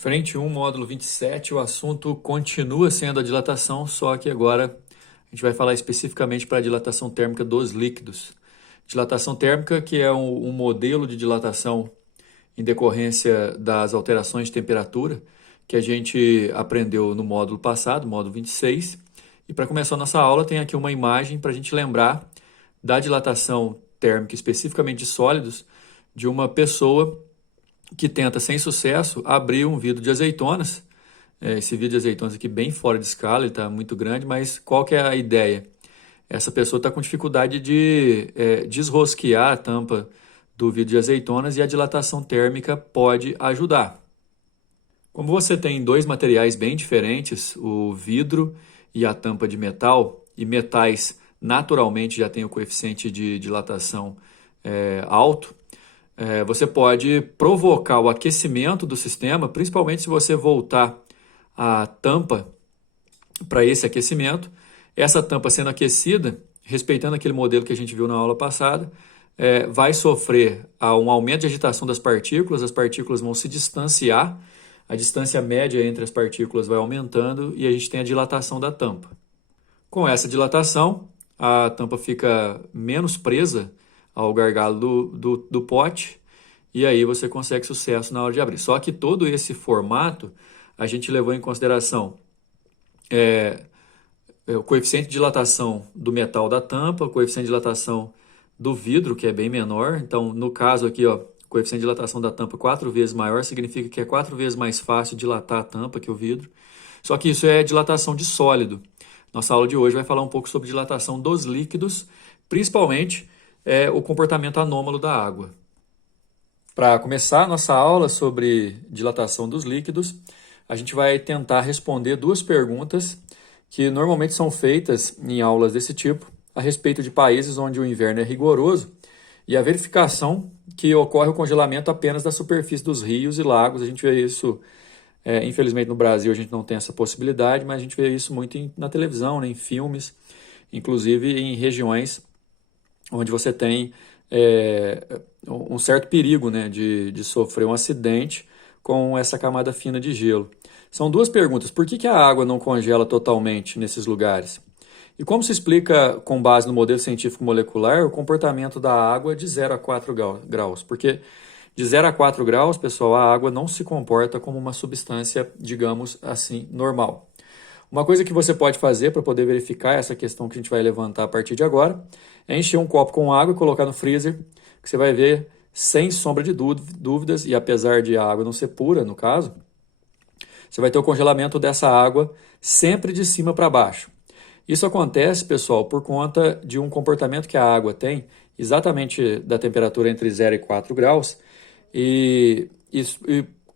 Frente 1, módulo 27, o assunto continua sendo a dilatação, só que agora a gente vai falar especificamente para a dilatação térmica dos líquidos. Dilatação térmica, que é um modelo de dilatação em decorrência das alterações de temperatura que a gente aprendeu no módulo passado, módulo 26. E para começar a nossa aula, tem aqui uma imagem para a gente lembrar da dilatação térmica, especificamente de sólidos, de uma pessoa que tenta, sem sucesso, abrir um vidro de azeitonas. Esse vidro de azeitonas aqui bem fora de escala, ele está muito grande, mas qual que é a ideia? Essa pessoa está com dificuldade de desrosquear a tampa do vidro de azeitonas e a dilatação térmica pode ajudar. Como você tem dois materiais bem diferentes, o vidro e a tampa de metal, e metais naturalmente já têm o coeficiente de dilatação alto, você pode provocar o aquecimento do sistema, principalmente se você voltar a tampa para esse aquecimento. Essa tampa sendo aquecida, respeitando aquele modelo que a gente viu na aula passada, vai sofrer um aumento de agitação das partículas, as partículas vão se distanciar, a distância média entre as partículas vai aumentando e a gente tem a dilatação da tampa. Com essa dilatação, a tampa fica menos presa ao gargalo do pote, e aí você consegue sucesso na hora de abrir. Só que todo esse formato a gente levou em consideração o coeficiente de dilatação do metal da tampa, o coeficiente de dilatação do vidro, que é bem menor. Então, no caso aqui, ó, o coeficiente de dilatação da tampa 4 vezes maior, significa que é 4 vezes mais fácil dilatar a tampa que o vidro. Só que isso é dilatação de sólido. Nossa aula de hoje vai falar um pouco sobre dilatação dos líquidos, principalmente o comportamento anômalo da água. Para começar a nossa aula sobre dilatação dos líquidos, a gente vai tentar responder duas perguntas que normalmente são feitas em aulas desse tipo, a respeito de países onde o inverno é rigoroso e a verificação que ocorre o congelamento apenas da superfície dos rios e lagos. A gente vê isso, infelizmente no Brasil a gente não tem essa possibilidade, mas a gente vê isso muito na televisão, né, em filmes, inclusive em regiões onde você tem um certo perigo, né, de sofrer um acidente com essa camada fina de gelo. São duas perguntas. Por que a água não congela totalmente nesses lugares? E como se explica, com base no modelo científico molecular, o comportamento da água de 0 a 4 graus? Porque de 0 a 4 graus, pessoal, a água não se comporta como uma substância, digamos assim, normal. Uma coisa que você pode fazer para poder verificar essa questão que a gente vai levantar a partir de agora é encher um copo com água e colocar no freezer, que você vai ver, sem sombra de dúvidas, e apesar de a água não ser pura, no caso, você vai ter o congelamento dessa água sempre de cima para baixo. Isso acontece, pessoal, por conta de um comportamento que a água tem, exatamente da temperatura entre 0 e 4 graus, e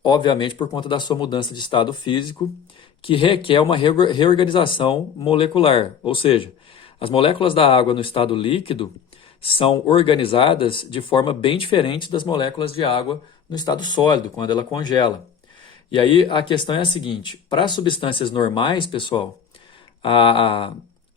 obviamente por conta da sua mudança de estado físico, que requer uma reorganização molecular, ou seja, as moléculas da água no estado líquido são organizadas de forma bem diferente das moléculas de água no estado sólido, quando ela congela. E aí a questão é a seguinte: para substâncias normais, pessoal,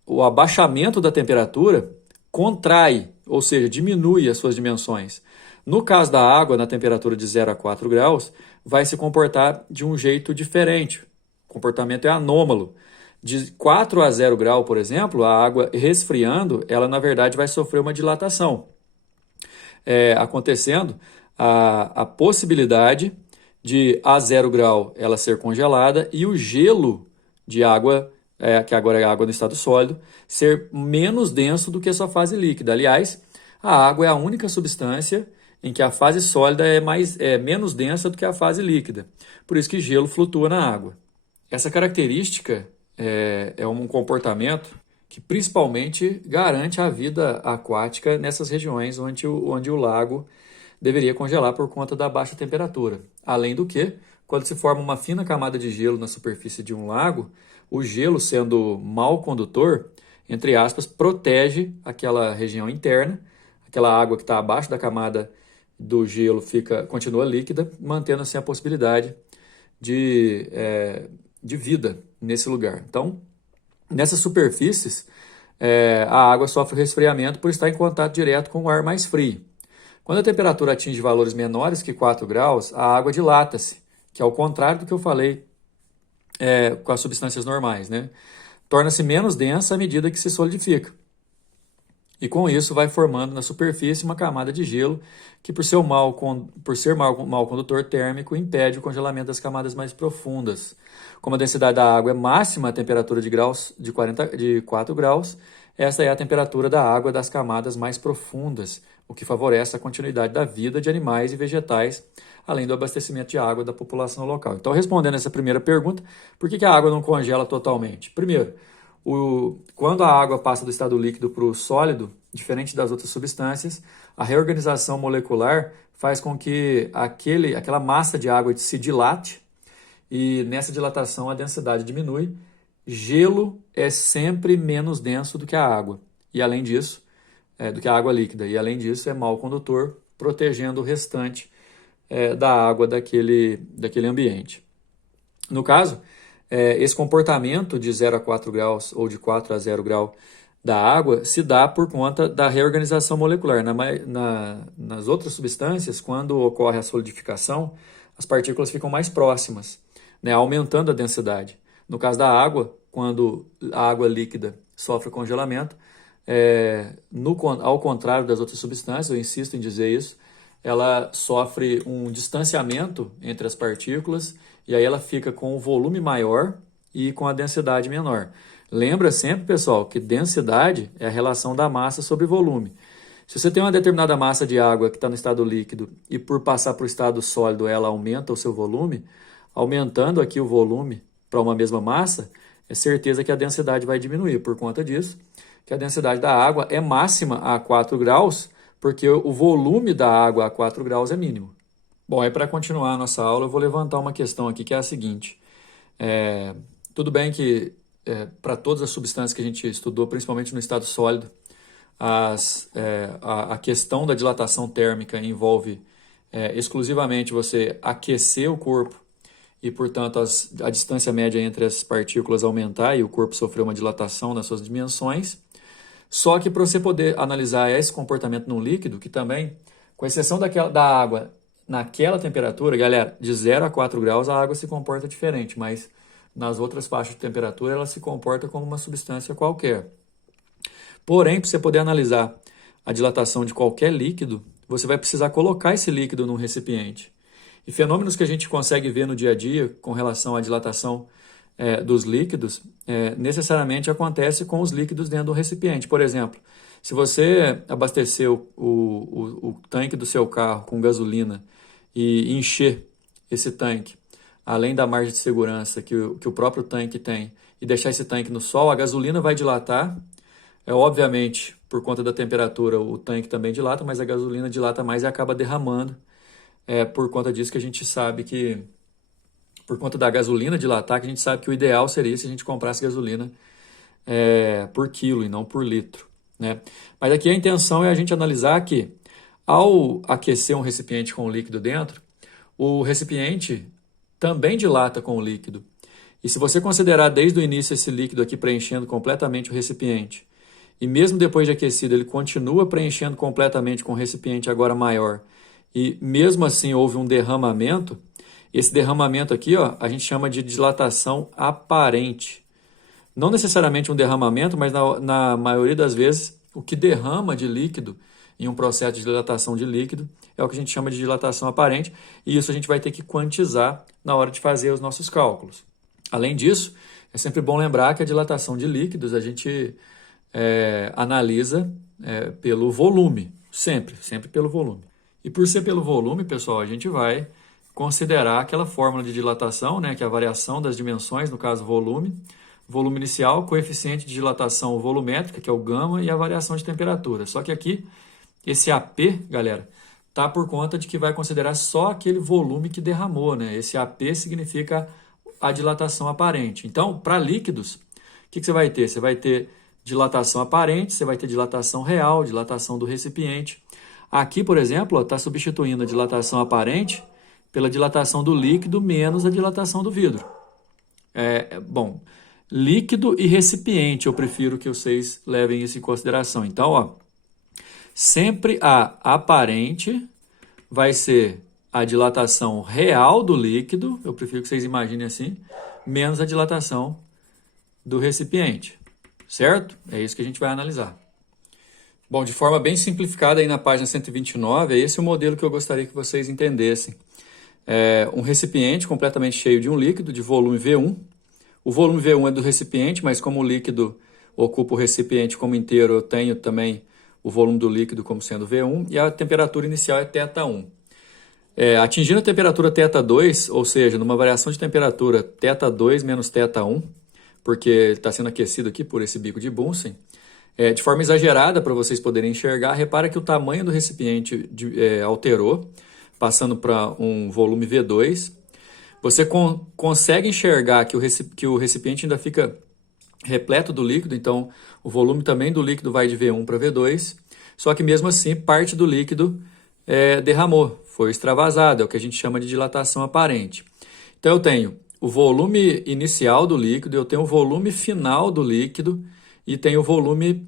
o abaixamento da temperatura contrai, ou seja, diminui as suas dimensões. No caso da água, na temperatura de 0 a 4 graus, vai se comportar de um jeito diferente. O comportamento é anômalo. De 4 a 0 grau, por exemplo, a água resfriando, ela na verdade vai sofrer uma dilatação. Acontecendo a possibilidade de a 0 grau ela ser congelada e o gelo de água, que agora é água no estado sólido, ser menos denso do que a sua fase líquida. Aliás, a água é a única substância em que a fase sólida é menos densa do que a fase líquida. Por isso que gelo flutua na água. Essa característica é um comportamento que principalmente garante a vida aquática nessas regiões onde o lago deveria congelar por conta da baixa temperatura. Além do que, quando se forma uma fina camada de gelo na superfície de um lago, o gelo, sendo mau condutor, entre aspas, protege aquela região interna, aquela água que está abaixo da camada do gelo continua líquida, mantendo assim a possibilidade de vida nesse lugar. Então, nessas superfícies, a água sofre resfriamento por estar em contato direto com o ar mais frio. Quando a temperatura atinge valores menores que 4 graus, a água dilata-se, que é o contrário do que eu falei com as substâncias normais, né? Torna-se menos densa à medida que se solidifica. E com isso vai formando na superfície uma camada de gelo que, por ser mau condutor térmico, impede o congelamento das camadas mais profundas. Como a densidade da água é máxima a temperatura de 4 graus, essa é a temperatura da água das camadas mais profundas, o que favorece a continuidade da vida de animais e vegetais, além do abastecimento de água da população local. Então, respondendo essa primeira pergunta, por que a água não congela totalmente? Primeiro, quando a água passa do estado líquido para o sólido, diferente das outras substâncias, a reorganização molecular faz com que aquela massa de água se dilate e nessa dilatação a densidade diminui. Gelo é sempre menos denso do que a água e além disso, do que a água líquida e além disso é mau condutor, protegendo o restante da água daquele ambiente. No caso, esse comportamento de 0 a 4 graus ou de 4 a 0 grau da água se dá por conta da reorganização molecular. Nas outras substâncias, quando ocorre a solidificação, as partículas ficam mais próximas, né, aumentando a densidade. No caso da água, quando a água líquida sofre congelamento, ao contrário das outras substâncias, eu insisto em dizer isso, ela sofre um distanciamento entre as partículas e aí ela fica com o volume maior e com a densidade menor. Lembra sempre, pessoal, que densidade é a relação da massa sobre volume. Se você tem uma determinada massa de água que está no estado líquido e por passar para o estado sólido ela aumenta o seu volume, aumentando aqui o volume para uma mesma massa, é certeza que a densidade vai diminuir. Por conta disso, que a densidade da água é máxima a 4 graus, porque o volume da água a 4 graus é mínimo. Bom, aí para continuar a nossa aula, eu vou levantar uma questão aqui que é a seguinte. Tudo bem que para todas as substâncias que a gente estudou, principalmente no estado sólido, a questão da dilatação térmica envolve exclusivamente você aquecer o corpo e, portanto, a distância média entre as partículas aumentar e o corpo sofrer uma dilatação nas suas dimensões. Só que para você poder analisar esse comportamento num líquido, que também, com exceção da água naquela temperatura, galera, de 0 a 4 graus a água se comporta diferente, mas nas outras faixas de temperatura ela se comporta como uma substância qualquer. Porém, para você poder analisar a dilatação de qualquer líquido, você vai precisar colocar esse líquido num recipiente. E fenômenos que a gente consegue ver no dia a dia com relação à dilatação dos líquidos, necessariamente acontece com os líquidos dentro do recipiente. Por exemplo, se você abastecer o tanque do seu carro com gasolina e encher esse tanque, além da margem de segurança que o próprio tanque tem, e deixar esse tanque no sol, a gasolina vai dilatar. Obviamente, por conta da temperatura, o tanque também dilata, mas a gasolina dilata mais e acaba derramando. Por conta disso que a gente sabe que, por conta da gasolina dilatar, que a gente sabe que o ideal seria se a gente comprasse gasolina por quilo e não por litro, né? Mas aqui a intenção é a gente analisar que, ao aquecer um recipiente com o líquido dentro, o recipiente também dilata com o líquido. E se você considerar desde o início esse líquido aqui preenchendo completamente o recipiente, e mesmo depois de aquecido ele continua preenchendo completamente com o recipiente agora maior, e mesmo assim houve um derramamento, esse derramamento aqui a gente chama de dilatação aparente. Não necessariamente um derramamento, mas na maioria das vezes o que derrama de líquido em um processo de dilatação de líquido é o que a gente chama de dilatação aparente, e isso a gente vai ter que quantizar na hora de fazer os nossos cálculos. Além disso, é sempre bom lembrar que a dilatação de líquidos a gente analisa pelo volume, sempre pelo volume. E por ser pelo volume, pessoal, a gente vai considerar aquela fórmula de dilatação, né, que é a variação das dimensões, no caso volume inicial, coeficiente de dilatação volumétrica, que é o gama, e a variação de temperatura. Só que aqui, esse AP, galera, tá por conta de que vai considerar só aquele volume que derramou, né? Esse AP significa a dilatação aparente. Então, para líquidos, o que você vai ter? Você vai ter dilatação aparente, você vai ter dilatação real, dilatação do recipiente. Aqui, por exemplo, está substituindo a dilatação aparente pela dilatação do líquido menos a dilatação do vidro. Bom, líquido e recipiente, eu prefiro que vocês levem isso em consideração. Então, sempre a aparente vai ser a dilatação real do líquido, eu prefiro que vocês imaginem assim, menos a dilatação do recipiente, certo? É isso que a gente vai analisar. Bom, de forma bem simplificada aí na página 129, é esse o modelo que eu gostaria que vocês entendessem. É um recipiente completamente cheio de um líquido de volume V1. O volume V1 é do recipiente, mas como o líquido ocupa o recipiente como inteiro, eu tenho também o volume do líquido como sendo V1 e a temperatura inicial é θ1. Atingindo a temperatura θ2, ou seja, numa variação de temperatura θ2 menos θ1, porque ele está sendo aquecido aqui por esse bico de Bunsen, de forma exagerada para vocês poderem enxergar, repara que o tamanho do recipiente alterou, passando para um volume V2. Você consegue enxergar que o recipiente ainda fica repleto do líquido, então o volume também do líquido vai de V1 para V2, só que mesmo assim parte do líquido derramou, foi extravasado, é o que a gente chama de dilatação aparente. Então eu tenho o volume inicial do líquido, eu tenho o volume final do líquido e tenho o volume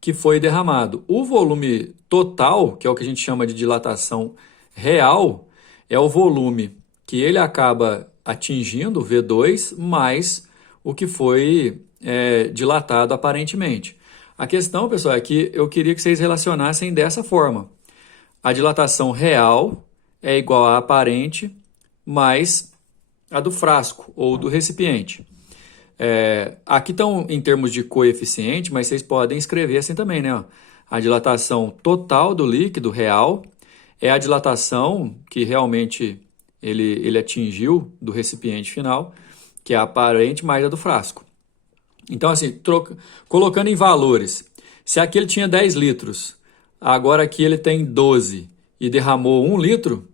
que foi derramado. O volume total, que é o que a gente chama de dilatação real, é o volume que ele acaba atingindo, V2, mais o que foi dilatado aparentemente. A questão, pessoal, é que eu queria que vocês relacionassem dessa forma. A dilatação real é igual à aparente mais a do frasco ou do recipiente. Aqui estão em termos de coeficiente, mas vocês podem escrever assim também, né? A dilatação total do líquido real é a dilatação que realmente ele atingiu do recipiente final, que é a aparente mais a do frasco. Então, assim, colocando em valores, se aqui ele tinha 10 litros, agora aqui ele tem 12 e derramou 1 litro,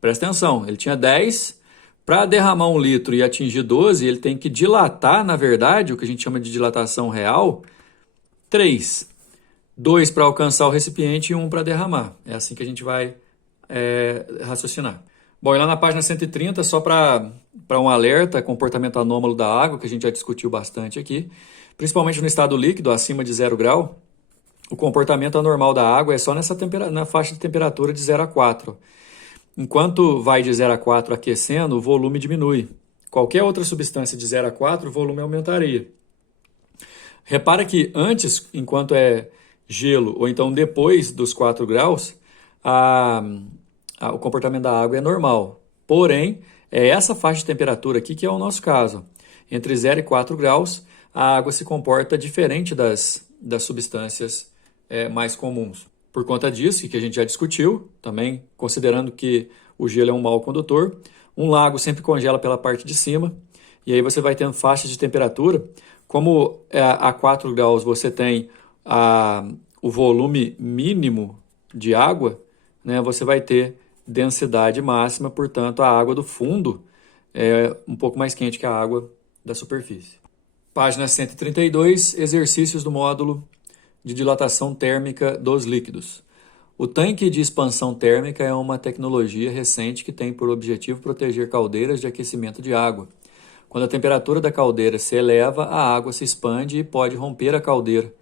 presta atenção, ele tinha 10, para derramar 1 litro e atingir 12, ele tem que dilatar, na verdade, o que a gente chama de dilatação real, 3. 2 para alcançar o recipiente e 1 para derramar. É assim que a gente vai raciocinar. Bom, e lá na página 130, só para um alerta, comportamento anômalo da água, que a gente já discutiu bastante aqui, principalmente no estado líquido, acima de 0 grau, o comportamento anormal da água é só na faixa de temperatura de 0 a 4. Enquanto vai de 0 a 4 aquecendo, o volume diminui. Qualquer outra substância de 0 a 4, o volume aumentaria. Repara que antes, enquanto é gelo, ou então depois dos 4 graus, o comportamento da água é normal. Porém, é essa faixa de temperatura aqui que é o nosso caso. Entre 0 e 4 graus, a água se comporta diferente das substâncias mais comuns. Por conta disso, que a gente já discutiu, também considerando que o gelo é um mau condutor, um lago sempre congela pela parte de cima, e aí você vai tendo faixas de temperatura. Como a 4 graus você tem o volume mínimo de água, né, você vai ter densidade máxima, portanto a água do fundo é um pouco mais quente que a água da superfície. Página 132, exercícios do módulo de dilatação térmica dos líquidos. O tanque de expansão térmica é uma tecnologia recente que tem por objetivo proteger caldeiras de aquecimento de água. Quando a temperatura da caldeira se eleva, a água se expande e pode romper a caldeira.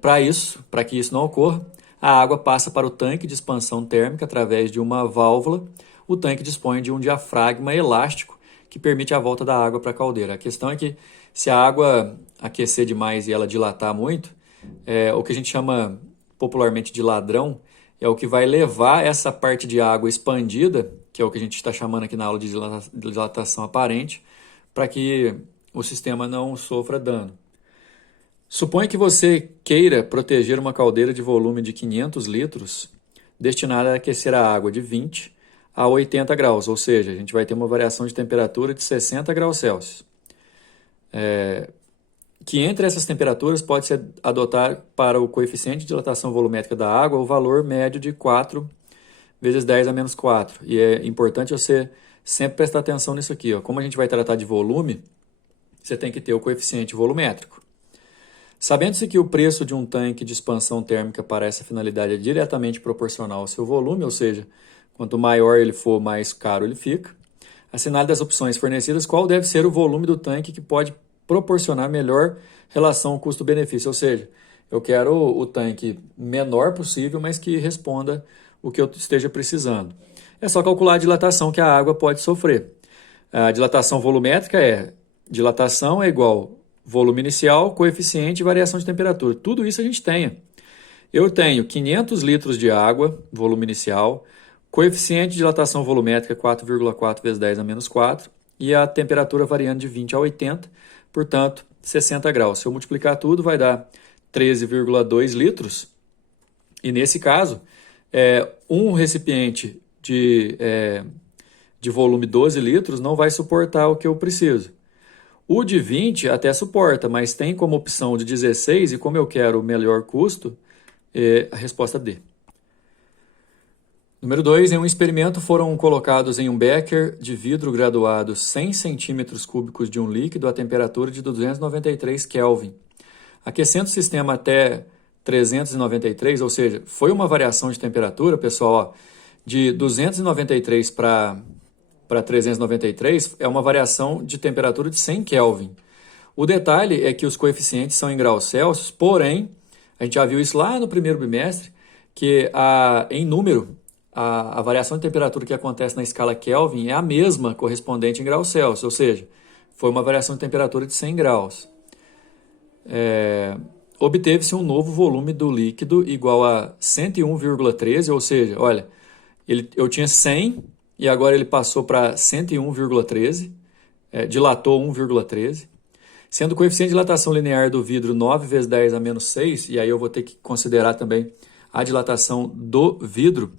Para que isso não ocorra, a água passa para o tanque de expansão térmica através de uma válvula. O tanque dispõe de um diafragma elástico que permite a volta da água para a caldeira. A questão é que se a água aquecer demais e ela dilatar muito, o que a gente chama popularmente de ladrão, é o que vai levar essa parte de água expandida, que é o que a gente está chamando aqui na aula de dilatação aparente, para que o sistema não sofra dano. Suponha que você queira proteger uma caldeira de volume de 500 litros destinada a aquecer a água de 20 a 80 graus, ou seja, a gente vai ter uma variação de temperatura de 60 graus Celsius. Que entre essas temperaturas pode-se adotar para o coeficiente de dilatação volumétrica da água o valor médio de 4 vezes 10 a menos 4. E é importante você sempre prestar atenção nisso aqui. Como a gente vai tratar de volume, você tem que ter o coeficiente volumétrico. Sabendo-se que o preço de um tanque de expansão térmica para essa finalidade é diretamente proporcional ao seu volume, ou seja, quanto maior ele for, mais caro ele fica, assinale das opções fornecidas qual deve ser o volume do tanque que pode proporcionar melhor relação custo-benefício, ou seja, eu quero o tanque menor possível, mas que responda o que eu esteja precisando. é só calcular a dilatação que a água pode sofrer. A dilatação volumétrica dilatação é igual volume inicial, coeficiente e variação de temperatura. Tudo isso a gente tem. Eu tenho 500 litros de água, volume inicial, coeficiente de dilatação volumétrica 4,4 vezes 10 a menos 4 e a temperatura variando de 20 a 80, portanto, 60 graus. Se eu multiplicar tudo, vai dar 13,2 litros. E nesse caso, um recipiente de volume 12 litros não vai suportar o que eu preciso. O de 20 até suporta, mas tem como opção de 16 e como eu quero o melhor custo, a resposta D. Número 2, em um experimento foram colocados em um becker de vidro graduado 100 centímetros cúbicos de um líquido a temperatura de 293 Kelvin. Aquecendo o sistema até 393, ou seja, foi uma variação de temperatura, pessoal, de 293 para 393 é uma variação de temperatura de 100 Kelvin. O detalhe é que os coeficientes são em graus Celsius, porém, a gente já viu isso lá no primeiro bimestre, que em número, a variação de temperatura que acontece na escala Kelvin é a mesma correspondente em graus Celsius, ou seja, foi uma variação de temperatura de 100 graus. Obteve-se um novo volume do líquido igual a 101,13, ou seja, olha, eu tinha 100 e agora ele passou para 101,13, dilatou 1,13, sendo o coeficiente de dilatação linear do vidro 9 vezes 10 a menos 6, e aí eu vou ter que considerar também a dilatação do vidro.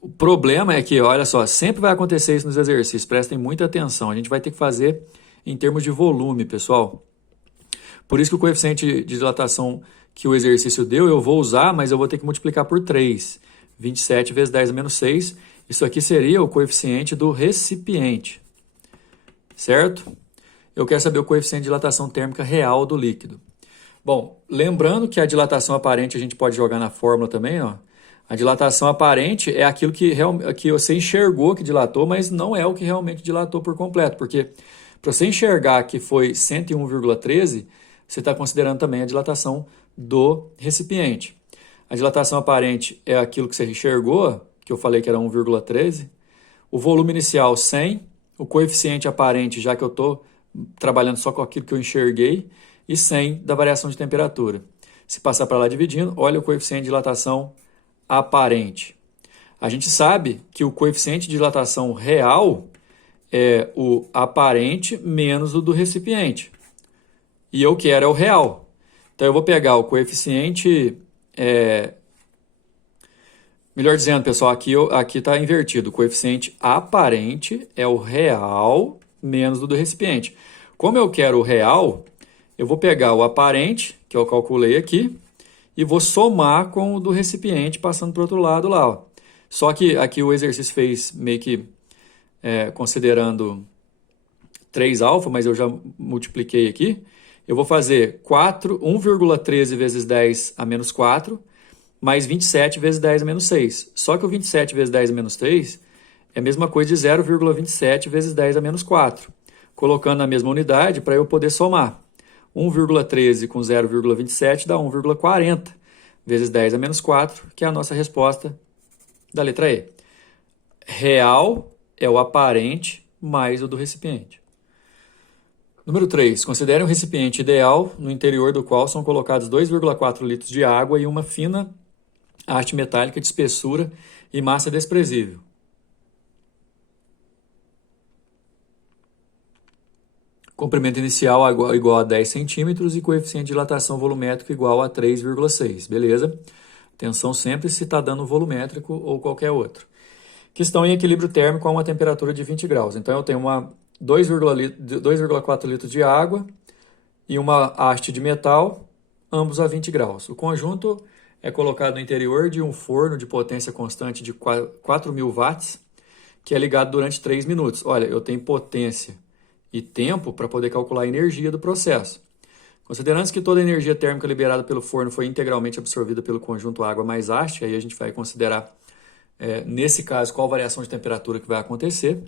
O problema é que, olha só, sempre vai acontecer isso nos exercícios, prestem muita atenção, a gente vai ter que fazer em termos de volume, pessoal. Por isso que o coeficiente de dilatação que o exercício deu, eu vou usar, mas eu vou ter que multiplicar por 3. 27 vezes 10 a menos 6. Isso aqui seria o coeficiente do recipiente. Certo? Eu quero saber o coeficiente de dilatação térmica real do líquido. Bom, lembrando que a dilatação aparente a gente pode jogar na fórmula também, ó. A dilatação aparente é aquilo que você enxergou que dilatou, mas não é o que realmente dilatou por completo, porque para você enxergar que foi 101,13, você está considerando também a dilatação do recipiente. A dilatação aparente é aquilo que você enxergou, que eu falei que era 1,13. O volume inicial, 100. O coeficiente aparente, já que eu estou trabalhando só com aquilo que eu enxerguei. E 100 da variação de temperatura. Se passar para lá dividindo, olha o coeficiente de dilatação aparente. A gente sabe que o coeficiente de dilatação real é o aparente menos o do recipiente. E eu quero é o real. Então, eu vou pegar o coeficiente... Melhor dizendo, pessoal, aqui está invertido. O coeficiente aparente é o real menos o do recipiente. Como eu quero o real, eu vou pegar o aparente, que eu calculei aqui, e vou somar com o do recipiente, passando para o outro lado lá. Ó. Só que aqui o exercício fez meio que considerando 3α, mas eu já multipliquei aqui. Eu vou fazer 1,13 vezes 10 a menos 4, mais 27 vezes 10 a menos 6. Só que o 27 vezes 10 a menos 3 é a mesma coisa de 0,27 vezes 10 a menos 4. Colocando na mesma unidade para eu poder somar. 1,13 com 0,27 dá 1,40 vezes 10 a menos 4, que é a nossa resposta da letra E. Real é o aparente mais o do recipiente. Número 3. Considere um recipiente ideal no interior do qual são colocados 2,4 litros de água e uma fina haste metálica de espessura e massa desprezível. Comprimento inicial igual a 10 centímetros e coeficiente de dilatação volumétrico igual a 3,6. Beleza? Atenção sempre se está dando volumétrico ou qualquer outro. Que estão em equilíbrio térmico a uma temperatura de 20 graus. Então, eu tenho 2,4 litros de água e uma haste de metal, ambos a 20 graus. O conjunto é colocado no interior de um forno de potência constante de 4.000 watts, que é ligado durante 3 minutos. Olha, eu tenho potência e tempo para poder calcular a energia do processo. Considerando que toda a energia térmica liberada pelo forno foi integralmente absorvida pelo conjunto água mais haste, aí a gente vai considerar, nesse caso, qual variação de temperatura que vai acontecer.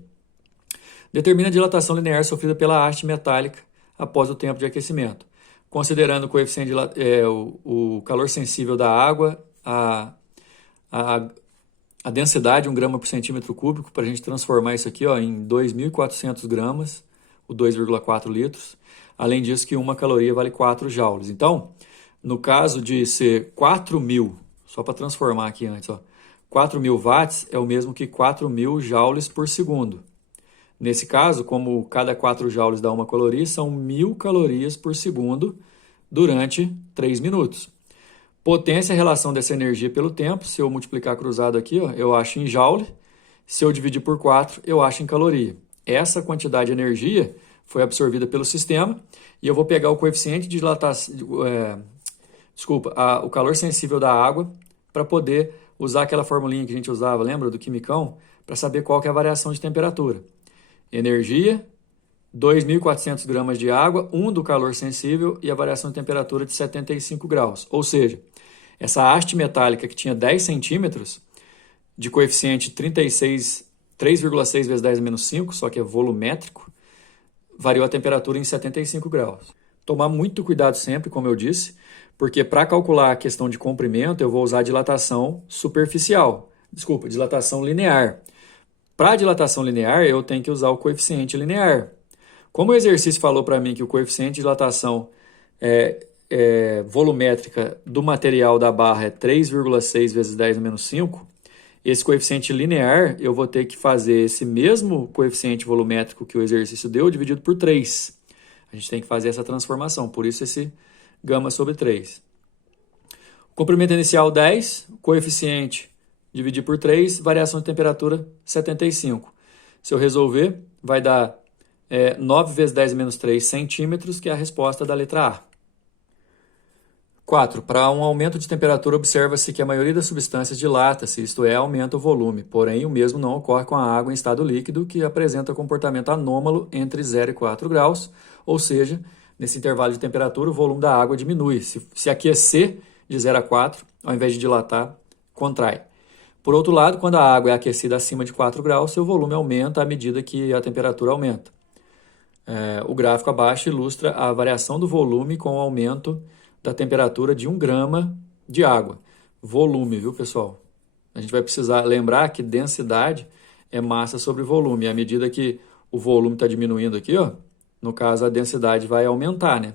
Determina a dilatação linear sofrida pela haste metálica após o tempo de aquecimento. Considerando o coeficiente o calor sensível da água, a densidade 1 grama por centímetro cúbico para a gente transformar isso aqui ó, em 2.400 gramas, o 2,4 litros. Além disso que uma caloria vale 4 joules. Então, no caso de ser 4.000, só para transformar aqui antes, ó, 4.000 watts é o mesmo que 4.000 joules por segundo. Nesse caso, como cada 4 joules dá uma caloria, são 1.000 calorias por segundo durante 3 minutos. Potência é a relação dessa energia pelo tempo. Se eu multiplicar cruzado aqui, ó, eu acho em joule. Se eu dividir por 4, eu acho em caloria. Essa quantidade de energia foi absorvida pelo sistema e eu vou pegar o coeficiente de dilatação, o calor sensível da água para poder usar aquela formulinha que a gente usava, lembra, do quimicão, para saber qual que é a variação de temperatura. Energia, 2.400 gramas de água, 1 do calor sensível e a variação de temperatura de 75 graus. Ou seja, essa haste metálica que tinha 10 centímetros, de coeficiente 3,6 vezes 10 a menos 5, só que é volumétrico, variou a temperatura em 75 graus. Tomar muito cuidado sempre, como eu disse, porque para calcular a questão de comprimento, eu vou usar dilatação superficial. Desculpa, dilatação linear. Para dilatação linear, eu tenho que usar o coeficiente linear. Como o exercício falou para mim que o coeficiente de dilatação volumétrica do material da barra é 3,6 vezes 10 a menos 5, esse coeficiente linear, eu vou ter que fazer esse mesmo coeficiente volumétrico que o exercício deu, dividido por 3. A gente tem que fazer essa transformação, por isso esse gama sobre 3. Comprimento inicial 10, coeficiente dividir por 3, variação de temperatura 75. Se eu resolver, vai dar 9 vezes 10 menos 3 centímetros, que é a resposta da letra A. 4. Para um aumento de temperatura, observa-se que a maioria das substâncias dilata-se, isto é, aumenta o volume. Porém, o mesmo não ocorre com a água em estado líquido, que apresenta comportamento anômalo entre 0 e 4 graus, ou seja, nesse intervalo de temperatura, o volume da água diminui. Se aquecer de 0 a 4, ao invés de dilatar, contrai. Por outro lado, quando a água é aquecida acima de 4 graus, seu volume aumenta à medida que a temperatura aumenta. O gráfico abaixo ilustra a variação do volume com o aumento da temperatura de 1 grama de água. Volume, viu, pessoal? A gente vai precisar lembrar que densidade é massa sobre volume. À medida que o volume está diminuindo aqui, ó, no caso, a densidade vai aumentar, né?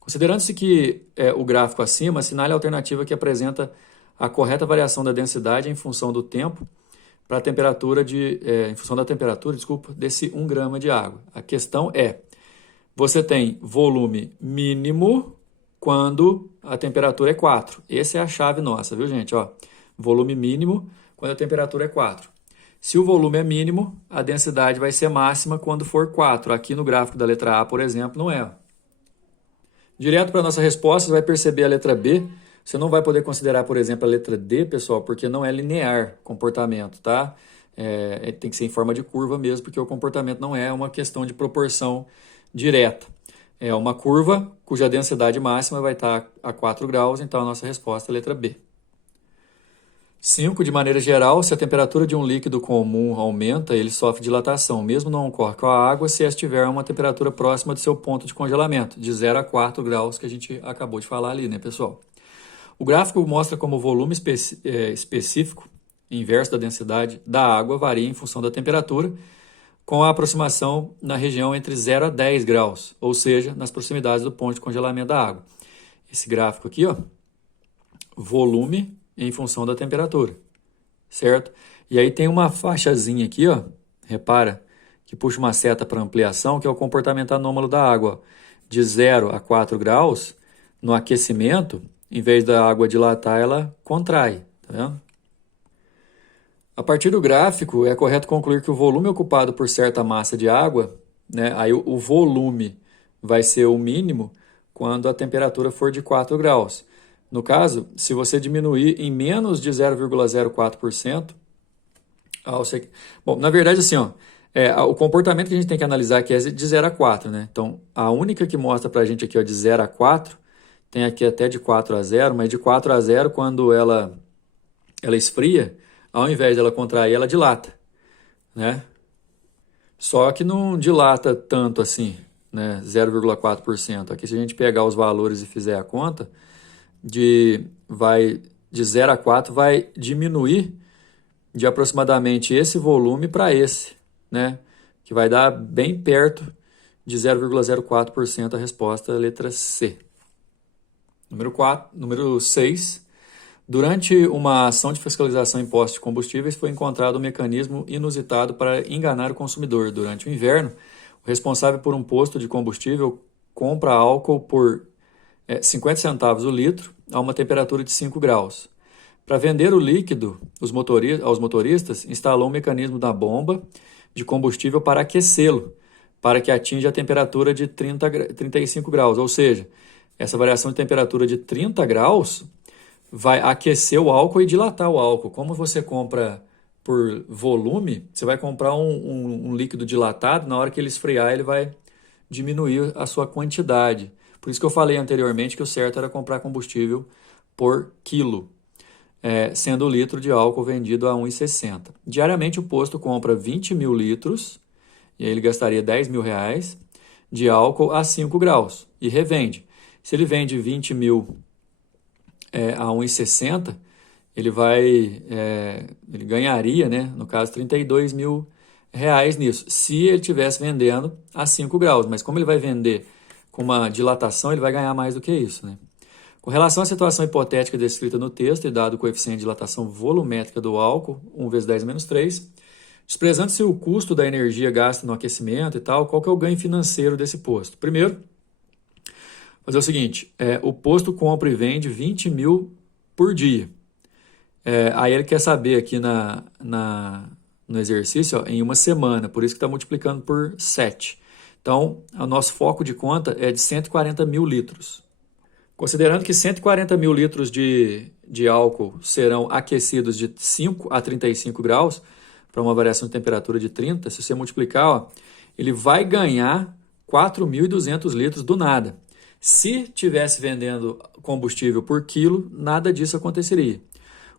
Considerando-se que o gráfico acima assinale a alternativa que apresenta a correta variação da densidade em função do tempo para a temperatura em função da temperatura, desse 1 grama de água. A questão você tem volume mínimo quando a temperatura é 4. Essa é a chave nossa, viu, gente? Ó, volume mínimo quando a temperatura é 4. Se o volume é mínimo, a densidade vai ser máxima quando for 4. Aqui no gráfico da letra A, por exemplo, não é. Direto para a nossa resposta, você vai perceber a letra B. Você não vai poder considerar, por exemplo, a letra D, pessoal, porque não é linear comportamento, tá? Tem que ser em forma de curva mesmo, porque o comportamento não é uma questão de proporção direta. É uma curva cuja densidade máxima vai estar a 4 graus, então a nossa resposta é a letra B. 5. De maneira geral, se a temperatura de um líquido comum aumenta, ele sofre dilatação. Mesmo não ocorre com a água se estiver a uma temperatura próxima do seu ponto de congelamento, de 0 a 4 graus, que a gente acabou de falar ali, né, pessoal? O gráfico mostra como o volume específico, inverso da densidade da água, varia em função da temperatura, com a aproximação na região entre 0 a 10 graus, ou seja, nas proximidades do ponto de congelamento da água. Esse gráfico aqui, ó, volume em função da temperatura, certo? E aí tem uma faixazinha aqui, ó, repara, que puxa uma seta para ampliação, que é o comportamento anômalo da água. De 0 a 4 graus, no aquecimento, em vez da água dilatar, ela contrai, tá vendo? A partir do gráfico, é correto concluir que o volume ocupado por certa massa de água, né, aí o volume vai ser o mínimo quando a temperatura for de 4 graus. No caso, se você diminuir em menos de 0,04%, bom, na verdade, assim, ó, o comportamento que a gente tem que analisar aqui é de 0 a 4, né? Então, a única que mostra pra gente aqui, ó, de 0 a 4, tem aqui até de 4 a 0, mas de 4 a 0, quando ela esfria, ao invés dela contrair, ela dilata, né? Só que não dilata tanto assim, né? 0,4%. Aqui, se a gente pegar os valores e fizer a conta, de 0 a 4 vai diminuir de aproximadamente esse volume para esse, né? Que vai dar bem perto de 0,04% a resposta letra C. Número 6. Durante uma ação de fiscalização em postos de combustíveis, foi encontrado um mecanismo inusitado para enganar o consumidor. Durante o inverno, o responsável por um posto de combustível compra álcool por 50 centavos o litro a uma temperatura de 5 graus. Para vender o líquido aos motoristas, instalou um mecanismo da bomba de combustível para aquecê-lo, para que atinja a temperatura de 35 graus. Ou seja, essa variação de temperatura de 30 graus vai aquecer o álcool e dilatar o álcool. Como você compra por volume, você vai comprar um líquido dilatado, na hora que ele esfriar, ele vai diminuir a sua quantidade. Por isso que eu falei anteriormente que o certo era comprar combustível por quilo, sendo o litro de álcool vendido a R$ 1,60. Diariamente o posto compra 20 mil litros, e aí ele gastaria R$ 10.000 de álcool a 5 graus e revende. Se ele vende 20 mil a 1,60, ele ganharia, né, no caso, R$ 32 mil nisso, se ele estivesse vendendo a 5 graus. Mas como ele vai vender com uma dilatação, ele vai ganhar mais do que isso, né? Com relação à situação hipotética descrita no texto e dado o coeficiente de dilatação volumétrica do álcool, 1 vezes 10 menos 3, desprezando-se o custo da energia gasta no aquecimento e tal, qual que é o ganho financeiro desse posto? Primeiro, fazer o seguinte, o posto compra e vende 20 mil por dia. Aí ele quer saber aqui no exercício, em uma semana, por isso que está multiplicando por 7. Então, o nosso foco de conta é de 140 mil litros. Considerando que 140 mil litros de álcool serão aquecidos de 5 a 35 graus, para uma variação de temperatura de 30, se você multiplicar, ele vai ganhar 4.200 litros do nada. Se tivesse vendendo combustível por quilo, nada disso aconteceria.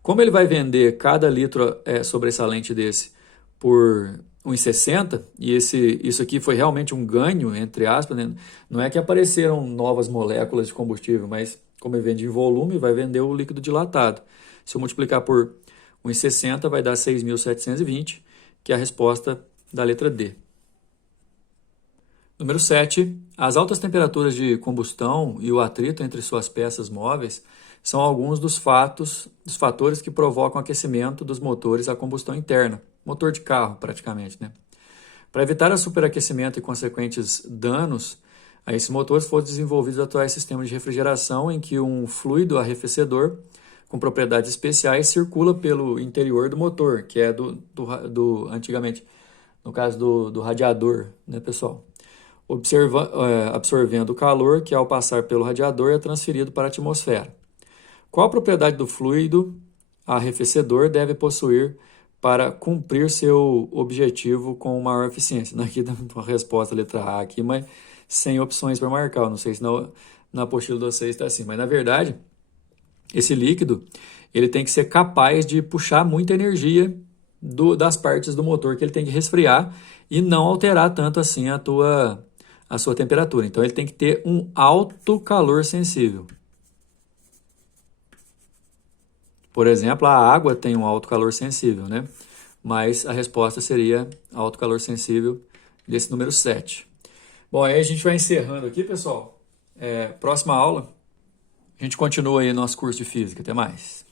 Como ele vai vender cada litro sobressalente desse por 1,60, e isso aqui foi realmente um ganho, entre aspas, né? Não é que apareceram novas moléculas de combustível, mas como ele vende em volume, vai vender o líquido dilatado. Se eu multiplicar por 1,60, vai dar 6.720, que é a resposta da letra D. Número 7. As altas temperaturas de combustão e o atrito entre suas peças móveis são alguns dos fatores que provocam aquecimento dos motores a combustão interna, motor de carro praticamente, né? Para evitar o superaquecimento e consequentes danos a esses motores, foram desenvolvidos atuais sistemas de refrigeração em que um fluido arrefecedor com propriedades especiais circula pelo interior do motor, que é antigamente, no caso do radiador, né, pessoal? Absorvendo o calor que, ao passar pelo radiador, é transferido para a atmosfera. Qual a propriedade do fluido arrefecedor deve possuir para cumprir seu objetivo com maior eficiência? Aqui dá uma resposta, letra A aqui, mas sem opções para marcar. Eu não sei se na apostila de vocês está assim, mas na verdade, esse líquido ele tem que ser capaz de puxar muita energia das partes do motor que ele tem que resfriar e não alterar tanto assim a sua temperatura. Então ele tem que ter um alto calor sensível. Por exemplo, a água tem um alto calor sensível, né? Mas a resposta seria alto calor sensível desse número 7. Bom, aí a gente vai encerrando aqui, pessoal. Próxima aula, a gente continua aí nosso curso de Física. Até mais.